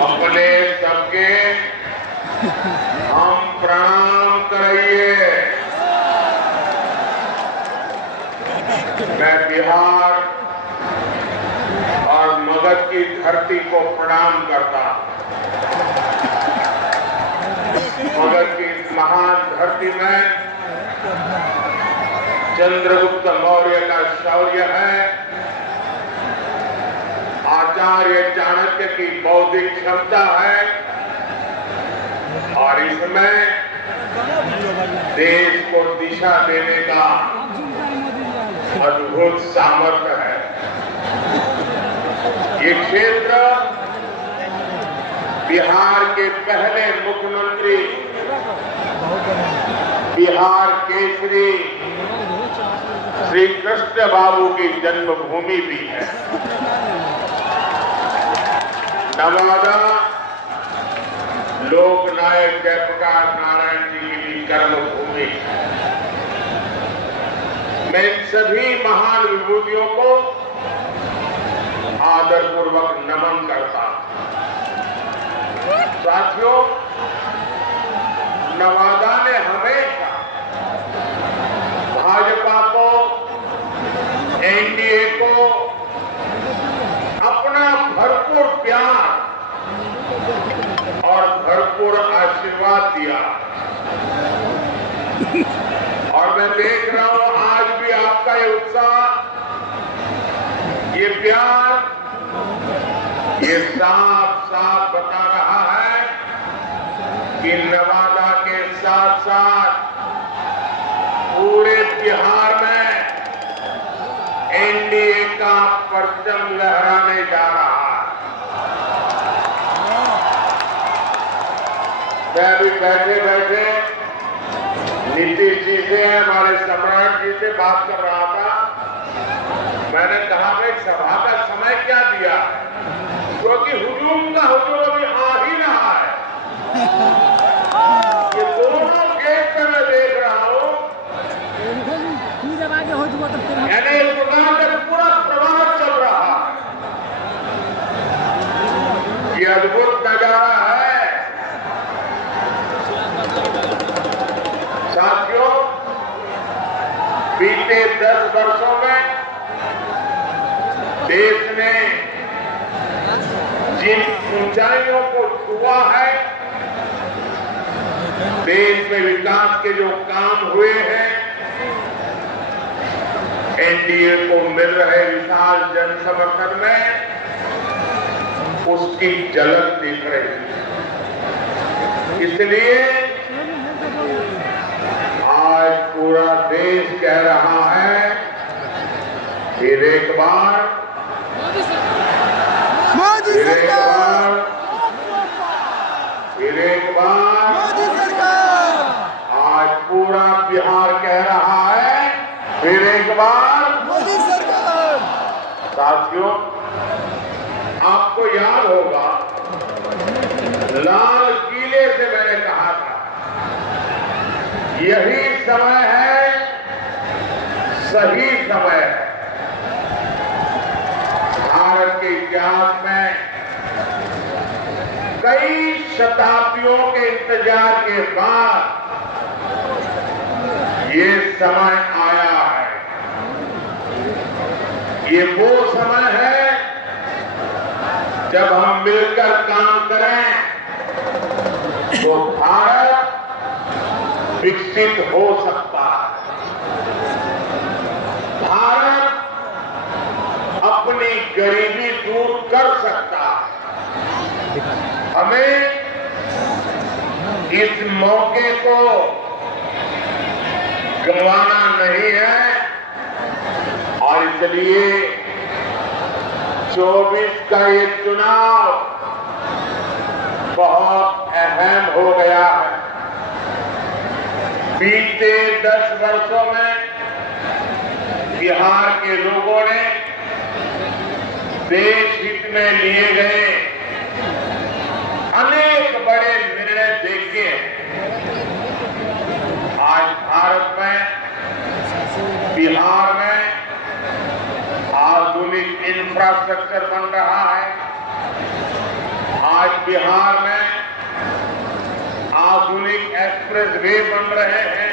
अपने सबके हम प्रणाम करिए। मैं बिहार और मगध की धरती को प्रणाम करता हूं। मगध की इस महान धरती में चंद्रगुप्त मौर्य का शौर्य है, आचार्य चाणक्य की बौद्धिक क्षमता है और इसमें देश को दिशा देने का अद्भुत सामर्थ्य है। ये क्षेत्र बिहार के पहले मुख्यमंत्री बिहार केसरी श्री कृष्ण बाबू की जन्मभूमि भी है। नवादा लोकनायक जयप्रकाश नारायण जी की भी कर्मभूमि है। मैं इन सभी महान विभूतियों को आदरपूर्वक नमन करता हूं। साथियों, नवादा ने हमेशा भाजपा को, एनडीए को अपना भरपूर प्यार और भरपूर आशीर्वाद दिया और मैं देख रहा हूं आज भी आपका ये उत्साह, ये प्यार, ये साफ साफ बता रहा है कि नवादा के साथ साथ पूरे बिहार में एनडीए का परचम लहराने जा रहा है। मैं अभी बैठे बैठे नीतीश जी से, हमारे सम्राट जी से बात कर रहा था। मैंने कहा भाई सभा का समय क्या दिया, क्योंकि हुजूम का हुजूम अभी आ ही रहा है। ये दोनों गेट पे मैं देख रहा हूं, यानी एक प्रकार का पूरा प्रवाह चल रहा है। ये अद्भुत नजारा है। साथियों, बीते 10 वर्षों में देश ने जिन ऊंचाइयों को छुआ है, देश में विकास के जो काम हुए हैं, एनडीए को मिल रहे विशाल जन समर्थन में, उसकी झलक दिख रही है। इसलिए आज पूरा देश कह रहा है, फिर एक बार मोदी सरकार, फिर एक बार मोदी सरकार। आज पूरा बिहार कह रहा है, फिर एक बार मोदी सरकार। साथियों, आपको याद होगा लाल किले से मैंने कहा था, यही समय है, सही समय है। भारत के इतिहास में कई शताब्दियों के इंतजार के बाद ये समय आया है। ये वो समय है जब हम मिलकर काम करें तो भारत विकसित हो सकता है। भारत अपनी गरीबी दूर कर सकता है। हमें इस मौके को गंवाना नहीं है और इसलिए 24 का ये चुनाव बहुत अहम हो गया है। बीते 10 वर्षों में बिहार के लोगों ने देश हित में लिए गए अनेक बड़े निर्णय देखे हैं। आज भारत में, बिहार में आधुनिक इंफ्रास्ट्रक्चर बन रहा है। आज बिहार में आधुनिक एक्सप्रेस वे बन रहे हैं,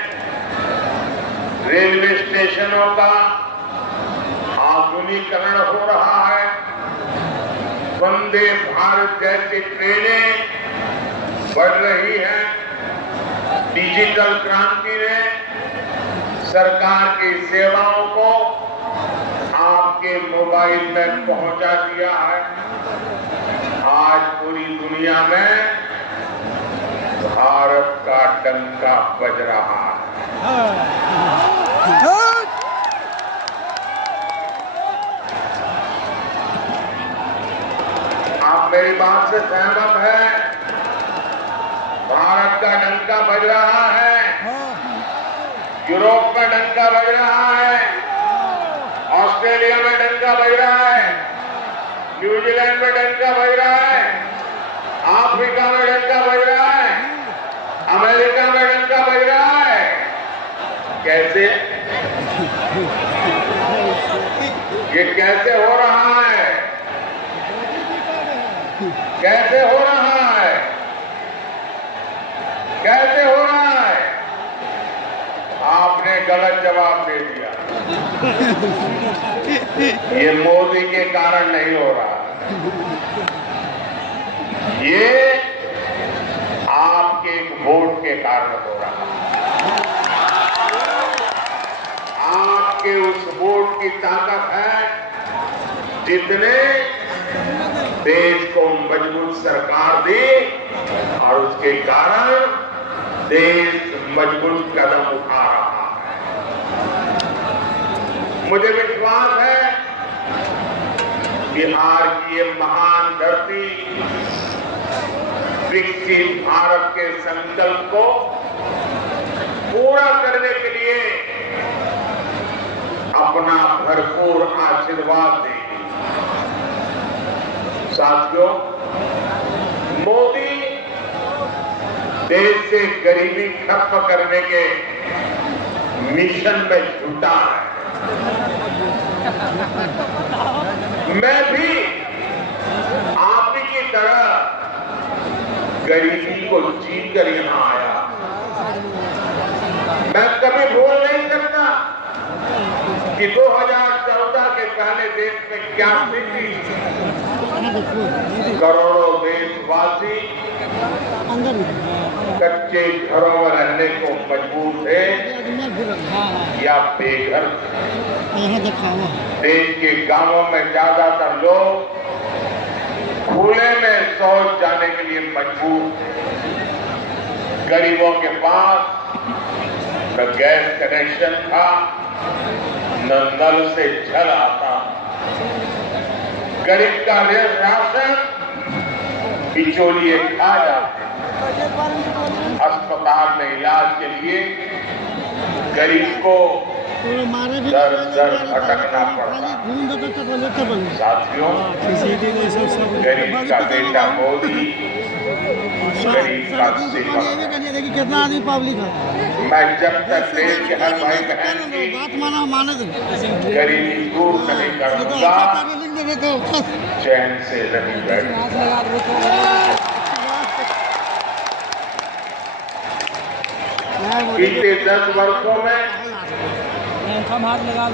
रेलवे स्टेशनों का आधुनिकीकरण हो रहा है, वंदे भारत जैसी ट्रेनें बढ़ रही हैं। डिजिटल क्रांति ने सरकार की सेवाओं को आपके मोबाइल में पहुंचा दिया है। आज पूरी दुनिया में भारत का डंका बज रहा है। आप मेरी बात से सहमत हैं? भारत का डंका बज रहा है, यूरोप में डंका बज रहा है, ऑस्ट्रेलिया में डंका बज रहा है, न्यूजीलैंड में डंका बज रहा है, अफ्रीका में डंका बज रहा है, अमेरिका में डंका बज रहा है। कैसे? ये कैसे हो रहा है? कैसे हो रहा है? कैसे हो रहा है? आपने गलत जवाब दे दिया। ये मोदी के कारण नहीं हो रहा, ये आपके एक वोट के कारण हो रहा है। आपके उस वोट की ताकत है जितने देश को मजबूत सरकार दी और उसके कारण देश मजबूत कदम उठा रहा है। मुझे विश्वास है बिहार की ये महान धरती विकसित भारत के संकल्प को पूरा करने के लिए अपना भरपूर आशीर्वाद देगी। साथियों, मोदी देश से गरीबी खत्म करने के मिशन में जुटा है। मैं भी आप ही की तरह गरीबी को जीतकर यहां आया। मैं कभी भूल नहीं सकता कि 2014 के पहले देश में क्या स्थिति थी। करोड़ों देशवासी कच्चे घरों में रहने को मजबूर थे या बेघर थे। देश के गांवों में ज्यादातर लोग खुले में शौच जाने के लिए मजबूर थे। गरीबों के पास न गैस कनेक्शन था, न नल से जल आता। गरीब का राशन बिचौलिए खा जाते। अस्पताल में इलाज के लिए गरीब को दर दर भटकना पड़ता। साथियों, गरीब का बेटा मोदी गरीब का सेवक। कितना आदमी पब्लिक है। मैं जब तक देश के हर भाई बहन की गरीबी दूर नहीं करूंगा, चैन से नहीं बैठूंगा। बीते 10 वर्षों में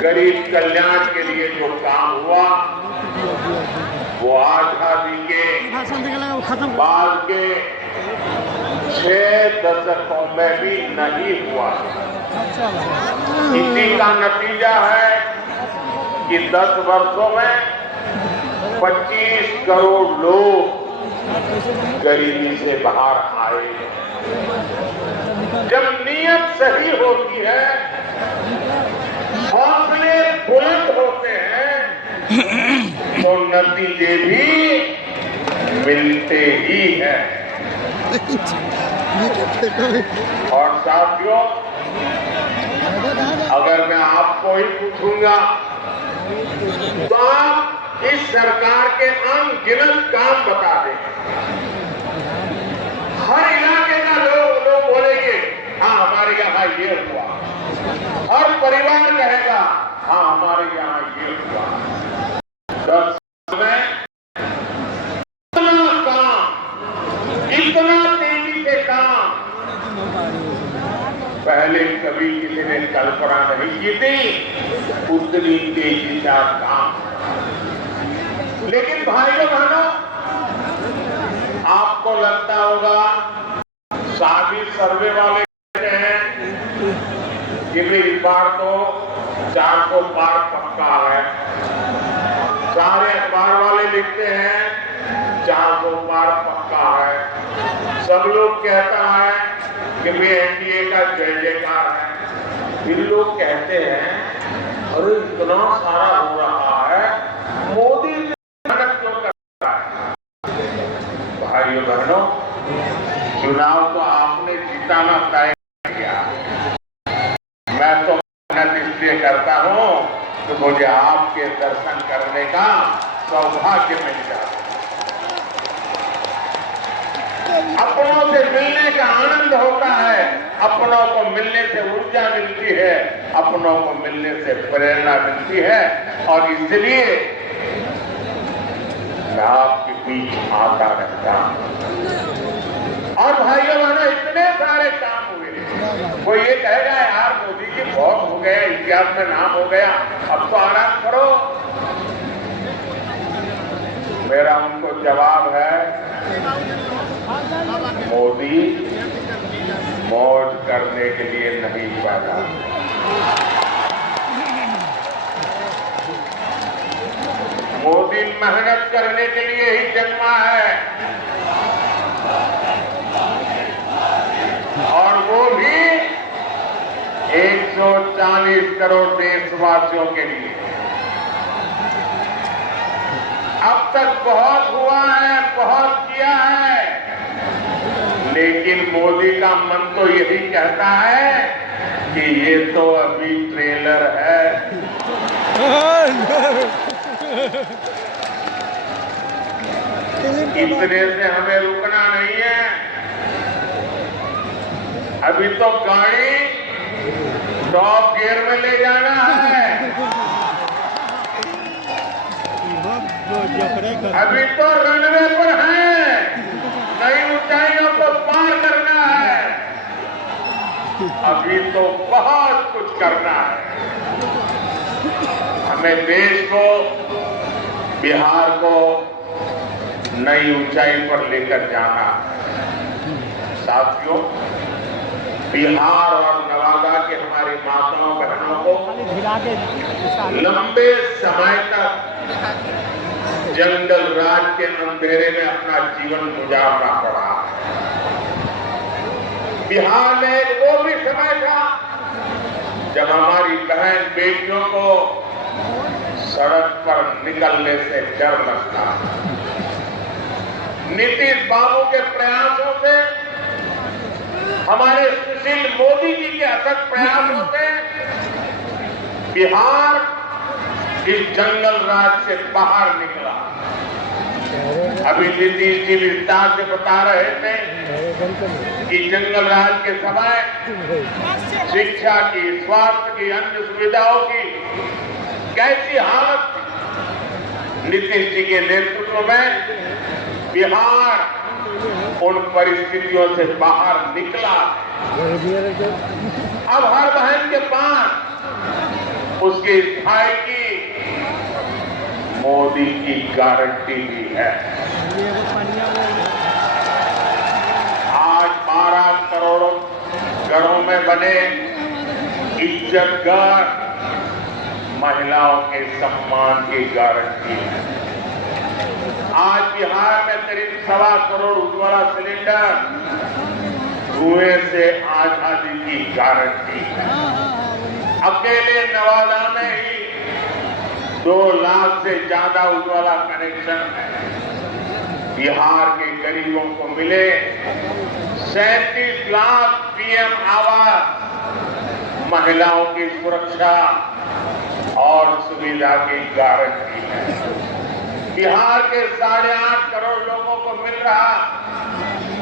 गरीब कल्याण के लिए जो काम हुआ वो आजादी के बाद के 6 दशकों में भी नहीं हुआ। इसी का नतीजा है कि 10 वर्षों में 25 करोड़ लोग गरीबी से बाहर आए। जब नीयत सही होती है, हौसले बुलंद होते हैं, तो नतीजे भी मिलते ही हैं। और साथियों, अगर मैं आपको ही पूछूंगा तो आप इस सरकार के अनगिनत काम बता दें। हर इलाके का लोग बोलेंगे हाँ हमारे यहाँ ये हुआ, हर परिवार कहेगा हाँ हमारे यहाँ ये हुआ। 10 में इतना काम उतनी तेजी से आप काम। लेकिन भाइयों बहनों, आपको लगता होगा शादी सर्वे वाले कहते हैं कि भाई इस बार तो 400 पार पक्का है। सारे अखबार वाले लिखते हैं 400 पार पक्का है। सब लोग कहता है कि भाई एनडीए का जय जयकार है। फिर लोग कहते हैं अरे इतना सारा हो रहा है, मोदी मेहनत क्यों कर रहा है? भाइयों बहनों, चुनाव तो आपने जिताना तय किया। मैं तो मेहनत इसलिए करता हूं कि मुझे आपके दर्शन करने का सौभाग्य मिल जाए। अपनों से मिलने का आनंद होता है, अपनों को मिलने से ऊर्जा मिलती है, अपनों को मिलने से प्रेरणा मिलती है, और इसलिए मैं आपके बीच आता रहता हूं। और भाइयों बहनों, इतने सारे काम हुए। कोई ये कहेगा यार मोदी जी बहुत हो गया, इतिहास में नाम हो गया, अब तो आराम करो। मेरा उनको जवाब है, मोदी मौज करने के लिए नहीं पैदा। मोदी मेहनत करने के लिए ही जन्मा है, और वो भी 140 करोड़ देशवासियों के लिए। अब तक बहुत हुआ है, बहुत किया है, लेकिन मोदी का मन तो यही कहता है कि ये तो अभी ट्रेलर है। इतने से हमें रुकना नहीं है। अभी तो गाड़ी टॉप गियर में ले जाना है। अभी तो रनवे पर है, नई ऊंचाइयों को पार करना है। अभी तो बहुत कुछ करना है। हमें देश को, बिहार को नई ऊंचाई पर लेकर जाना है। साथियों, बिहार और नवादा के हमारी माताओं बहनों को लंबे समय तक जंगल राज के अंधेरे में अपना जीवन गुजारना पड़ा। बिहार में वो भी समय था जब हमारी बहन बेटियों को सड़क पर निकलने से डर लगता। नीतीश बाबू के प्रयासों से, हमारे सुशील मोदी जी के अथक प्रयासों से बिहार इस जंगल राज से बाहर निकला। अभी नीतीश जी विस्तार से बता रहे थे कि जंगल राज के समय शिक्षा की, स्वास्थ्य की, अन्य सुविधाओं की कैसी हालत थी। नीतीश जी के नेतृत्व में बिहार उन परिस्थितियों से बाहर निकला। अब हर बहन के पास उसके भाई की मोदी की गारंटी भी है। आज 12 करोड़ घरों में बने इज्जतघर महिलाओं के सम्मान की गारंटी है। आज बिहार में करीब 1.25 करोड़ उज्ज्वला सिलेंडर धुएं से आजादी की गारंटी है। अकेले नवादा में ही 2 लाख से ज्यादा उज्ज्वला कनेक्शन है। बिहार के गरीबों को मिले 37 लाख पीएम आवास, महिलाओं की सुरक्षा और सुविधा की गारंटी है। बिहार के 8.5 करोड़ लोगों को मिल रहा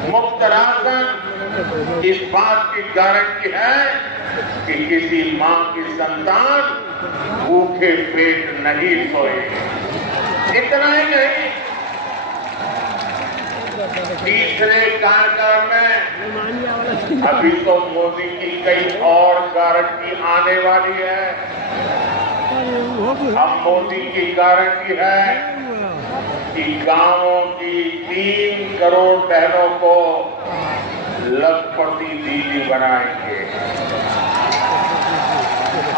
मुफ्त राशन इस बात की गारंटी है कि किसी मां की संतान भूखे पेट नहीं सोए। इतना ही नहीं, तीसरे कार्यकाल में अभी तो मोदी की कई और गारंटी आने वाली है। अब मोदी की गारंटी है कि गांवों की 3 करोड़ बहनों को लखपति दीदी बनाएंगे।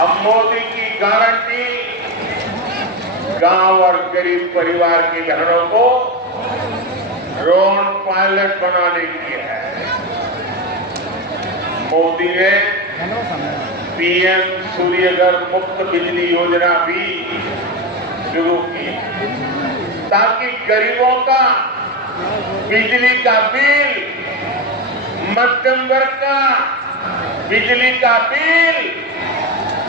अब मोदी की गारंटी गांव और गरीब परिवार की बहनों को ड्रोन पायलट बनाने की है। मोदी ने पीएम सूर्यघर मुफ्त बिजली योजना भी शुरू की ताकि गरीबों का बिजली का बिल, मध्यम वर्ग का बिजली का बिल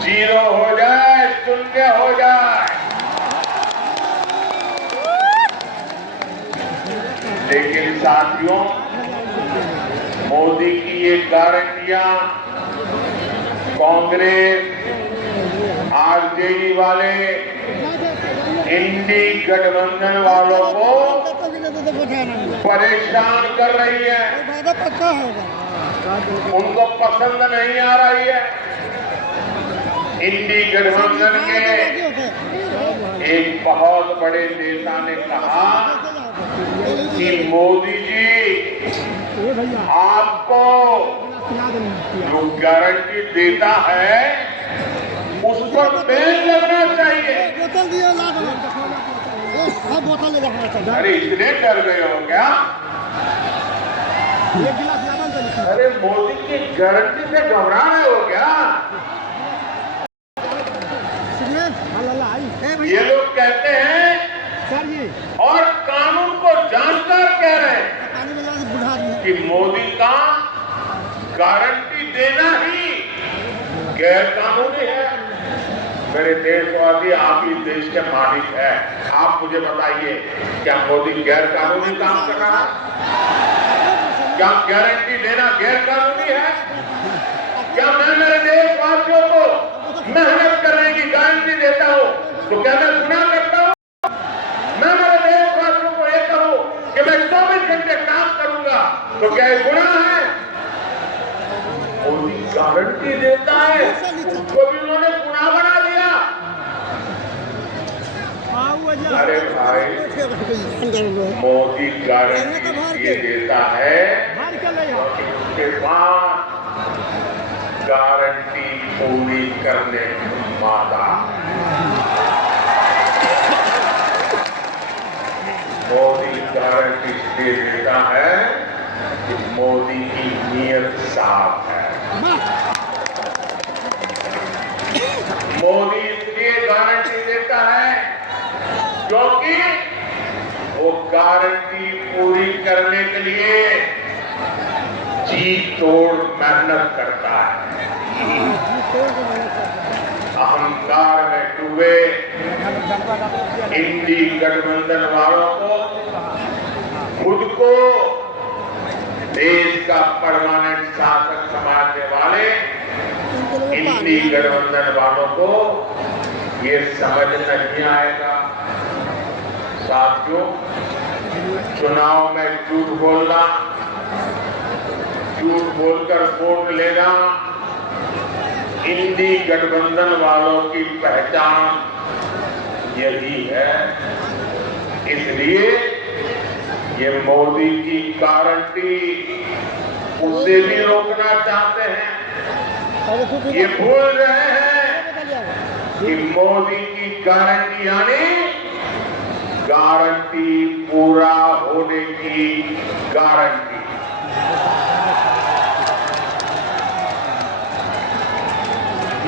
0 हो जाए, शून्य हो जाए। लेकिन साथियों, मोदी की ये गारंटियां कांग्रेस, आरजेडी वाले, इंडी गठबंधन वालों को परेशान कर रही है। उनको पसंद नहीं आ रही है। इंडी गठबंधन के एक बहुत बड़े नेता ने कहा कि मोदी जी आपको जो गारंटी देता है उस पर बैन लगना चाहिए। अरे इतने डर गए हो क्या? अरे मोदी की गारंटी से घबरा रहे हो क्या? ये लोग कहते हैं और कानून को जानकर कह रहे हैं कि मोदी का गारंटी देना ही गैर कानूनी है। मेरे देशवासी, आप इस देश के मालिक हैं, आप मुझे बताइए, क्या मोदी गैर कानूनी काम कर रहा है? क्या गारंटी देना गैर कानूनी है? क्या मैं मेरे देशवासियों को मेहनत करने की गारंटी देता हूं तो क्या मैं गुनाह करता हूं? मैं मेरे देशवासियों को ये कहूं कि मैं 24 घंटे काम करूंगा तो क्या ये गुनाह है? मोदी गारंटी देता है, उसको भी उन्होंने गुनाह बना दिया। अरे भाई, मोदी गारंटी ये देता है उसके बाद गारंटी पूरी करने की वादा। मोदी गारंटी दे देता है कि मोदी की नीयत साफ है। मोदी इसलिए गारंटी देता है क्योंकि वो गारंटी पूरी करने के लिए जी तोड़ मेहनत करता है। अहंकार में डूबे इंडी गठबंधन वालों को खुद को देश का परमानेंट शासक समझने वाले इंडी गठबंधन वालों को ये समझ नहीं आएगा। साथियों, चुनाव में झूठ बोलना, झूठ बोलकर वोट लेना इंडी गठबंधन वालों की पहचान यही है। इसलिए ये मोदी की गारंटी उसे भी रोकना चाहते हैं। ये भूल रहे हैं कि मोदी की गारंटी यानी गारंटी पूरा होने की गारंटी।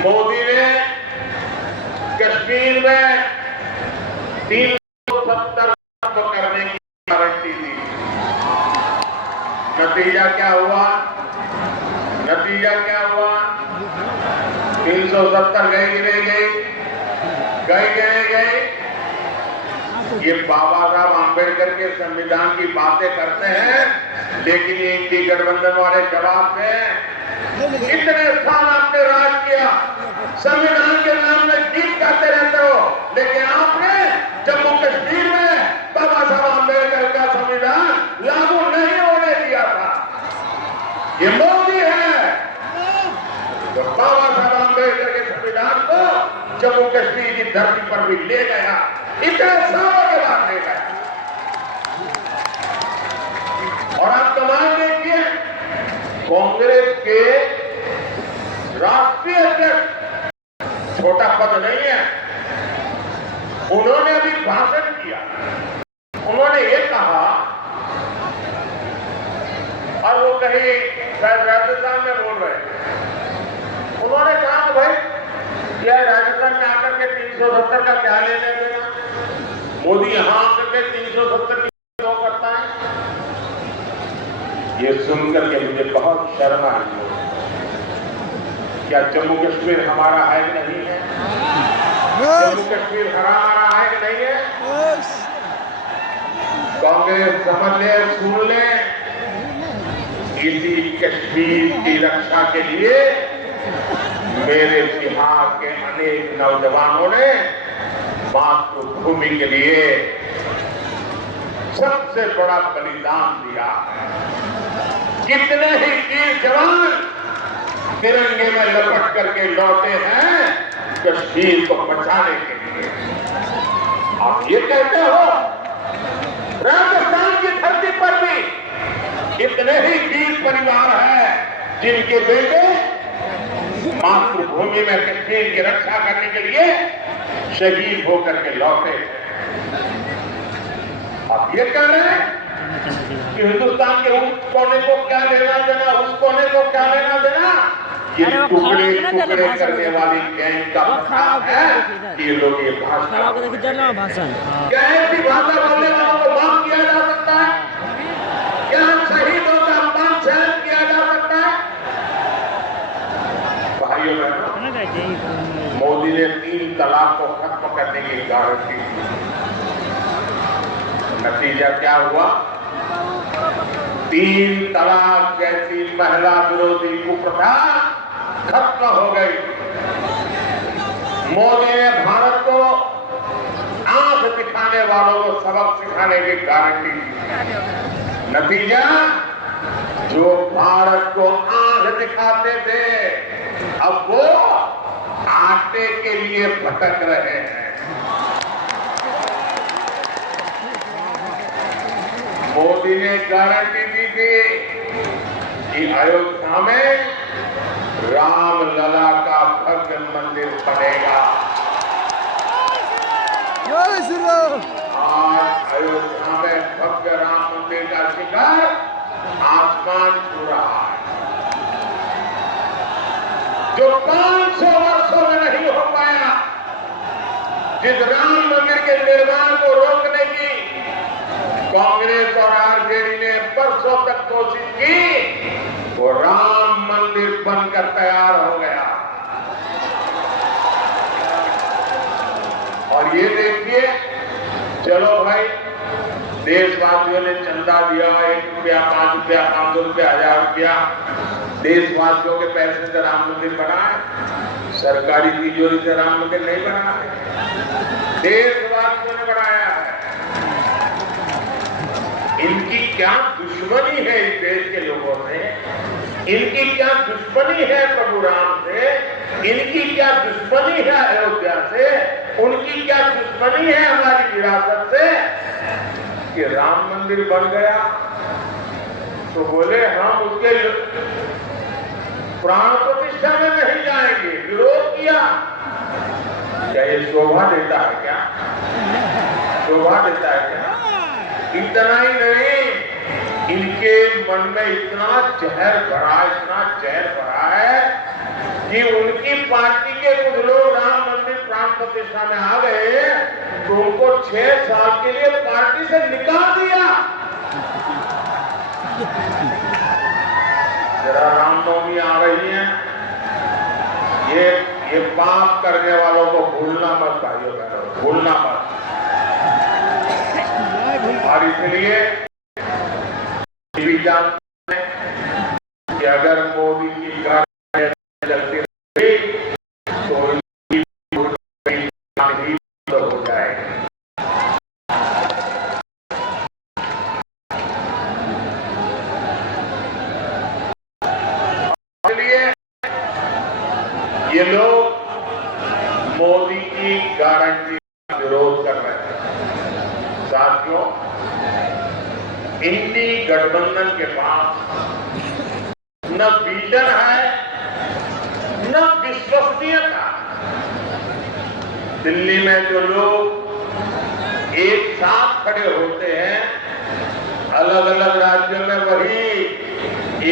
मोदी ने कश्मीर में 370 करने की गारंटी दी। नतीजा क्या हुआ? 370 गई कि नहीं गई? ये बाबा साहब आंबेडकर के संविधान की बातें करते हैं, लेकिन ये इंडी गठबंधन वाले जवाब में इतने साल आपने राज किया, संविधान के नाम में गीत गाते रहते हो, लेकिन आपने जम्मू कश्मीर में बाबा साहब आंबेडकर का संविधान लागू नहीं होने दिया था। ये मोदी है जो बाबा साहब आंबेडकर के संविधान को जम्मू कश्मीर की धरती पर भी ले गया, इतने सालों के बाद ले गया। और आप कमाल देखिए, कांग्रेस के राष्ट्रीय अध्यक्ष छोटा पद नहीं है, उन्होंने अभी भाषण किया, उन्होंने ये कहा, और वो कहीं शायद राजस्थान में बोल रहे हैं, उन्होंने कहा भाई क्या राजस्थान में आकर के 370 का क्या लेने देना, मोदी यहां आकर के 370 की क्यों करता है। ये सुनकर के मुझे बहुत शर्म आई। क्या जम्मू कश्मीर हमारा है कि नहीं है? जम्मू कश्मीर हमारा है कि नहीं है? कांग्रेस समझ ले, सुन ले, इसी कश्मीर की रक्षा के लिए मेरे बिहार के अनेक नौजवानों ने मातृभूमि के लिए सबसे बड़ा बलिदान दिया है। कितने ही वीर जवान तिरंगे में लपट करके लौटे हैं कश्मीर को बचाने के लिए। आप ये कहते हो राजस्थान की धरती पर भी इतने ही वीर परिवार है जिनके बेटे मातृभूमि में कश्मीर की रक्षा करने के लिए शहीद होकर के लौटे। आप ये कह रहे हैं कि हिंदुस्तान के उस कोने को क्या लेना देना, उस कोने को क्या लेना देना, ये टुकड़े टुकड़े करने वाली गैंग का भाषा है। ये लोग ये भाषा क्या ऐसी भाषा बोलने वालों को माफ किया जा सकता है? क्या शहीदों का अपमान सहन किया जा सकता है? भाइयों बहनों, मोदी ने 3 तलाक को खत्म करने की गारंटी दी। नतीजा क्या हुआ? 3 तलाक जैसी महिला विरोधी कुप्रथा खत्म हो गई। मोदी ने भारत को आंख दिखाने वालों को सबक सिखाने की गारंटी दी। नतीजा, जो भारत को आंख दिखाते थे अब वो आटे के लिए भटक रहे हैं। मोदी ने गारंटी दी थी कि अयोध्या में रामलला का भव्य मंदिर बनेगा। आज अयोध्या में भव्य राम मंदिर का शिखर आसमान छू रहा है, जो 500 वर्षों में नहीं हो पाया। जिस राम मंदिर के निर्माण को रोकने की कांग्रेस और आरजेडी ने बरसों तक कोशिश की, वो राम मंदिर बनकर तैयार हो गया। और ये देखिए, चलो भाई, देशवासियों ने चंदा दिया, 1 रुपया, 5 रुपया, 500 रुपया, 1000 रुपया, देशवासियों के पैसे से राम मंदिर बना है। सरकारी तिजोरी से राम मंदिर नहीं बना है, देशवासियों ने बनाया है। इनकी क्या दुश्मनी है इस देश के लोगों से, इनकी क्या दुश्मनी है प्रभु राम से, इनकी क्या दुश्मनी है अयोध्या से, उनकी क्या दुश्मनी है हमारी विरासत से कि राम मंदिर बन गया तो बोले हम उसके प्राण प्रतिष्ठा में नहीं जाएंगे, विरोध किया। क्या ये शोभा देता है? क्या शोभा देता है? क्या इतना ही नहीं, इनके मन में इतना जहर भरा, इतना जहर भरा है कि उनकी पार्टी के कुछ लोग राम मंदिर प्राण प्रतिष्ठा में आ गए तो उनको 6 साल के लिए पार्टी से निकाल दिया। जरा रामनवमी आ रही है, ये पाप करने वालों को भूलना मत भाइयों बहनों, भूलना मत। और इसलिए भी जानते हैं कि अगर मोदी की गाड़ी चलती रही तो उनकी ही हो जाएगी। इसलिए ये लोग मोदी की गारंटी इंडी गठबंधन के पास न विजन है न विश्वसनीयता। दिल्ली में जो लोग एक साथ खड़े होते हैं, अलग अलग राज्यों में वही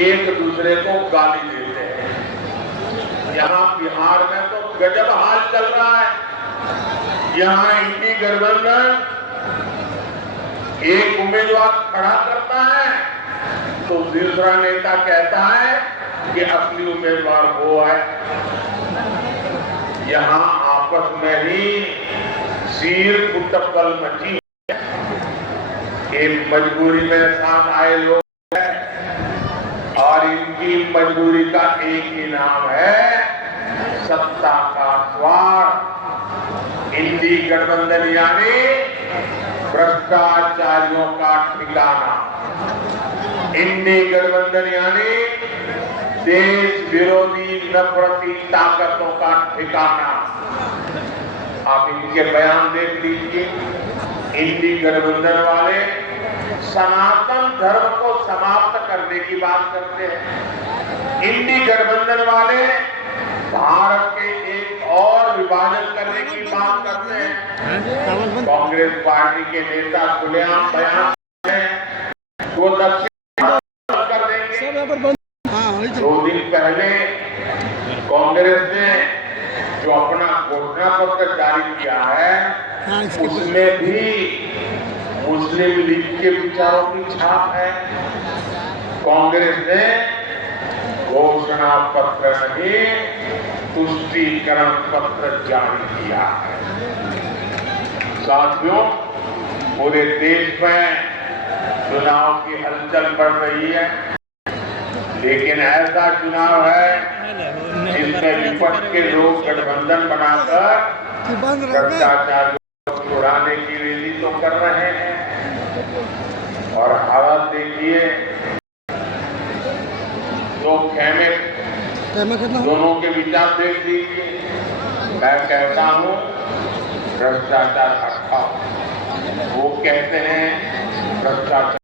एक दूसरे को गाली देते हैं। यहां बिहार में तो गजब हाल चल रहा है। यहां इंडी गठबंधन एक उम्मीदवार खड़ा करता है तो दूसरा नेता कहता है कि असली उम्मीदवार वो है। यहां आपस में ही सीर कुटप्पल मची है। एक मजबूरी में साथ आए लोग हैं और इनकी मजबूरी का एक ही नाम है सत्ता का स्वार्थ। इंडी गठबंधन यानी भ्रष्टाचारियों का ठिकाना। इंडी गठबंधन यानी देश विरोधी नफरती ताकतों का ठिकाना। आप इनके बयान देख लीजिए। इंडी गठबंधन वाले सनातन धर्म को समाप्त करने की बात करते हैं। इंडी गठबंधन वाले भारत के एक और विभाजन करने की बात करते हैं। कांग्रेस पार्टी के नेता खुलेआम बयान हैं वो दक्षिण कर देंगे। 2 दिन पहले कांग्रेस ने जो अपना घोषणा पत्र जारी किया है उसमें भी मुस्लिम लीग के विचारों की छाप है। कांग्रेस ने घोषणा पत्र नहीं तुष्टीकरण पत्र जारी किया है। साथियों, पूरे देश में चुनाव की हलचल बढ़ रही है, लेकिन ऐसा चुनाव है जिसमें विपक्ष के लोग गठबंधन बनाकर भ्रष्टाचार छुड़ाने की रेली तो कर रहे हैं। और हालत देखिए, दो खेमे दोनों के विचार देख लीजिए। मैं कहता हूं भ्रष्टाचार हटाओ, वो कहते हैं भ्रष्टाचार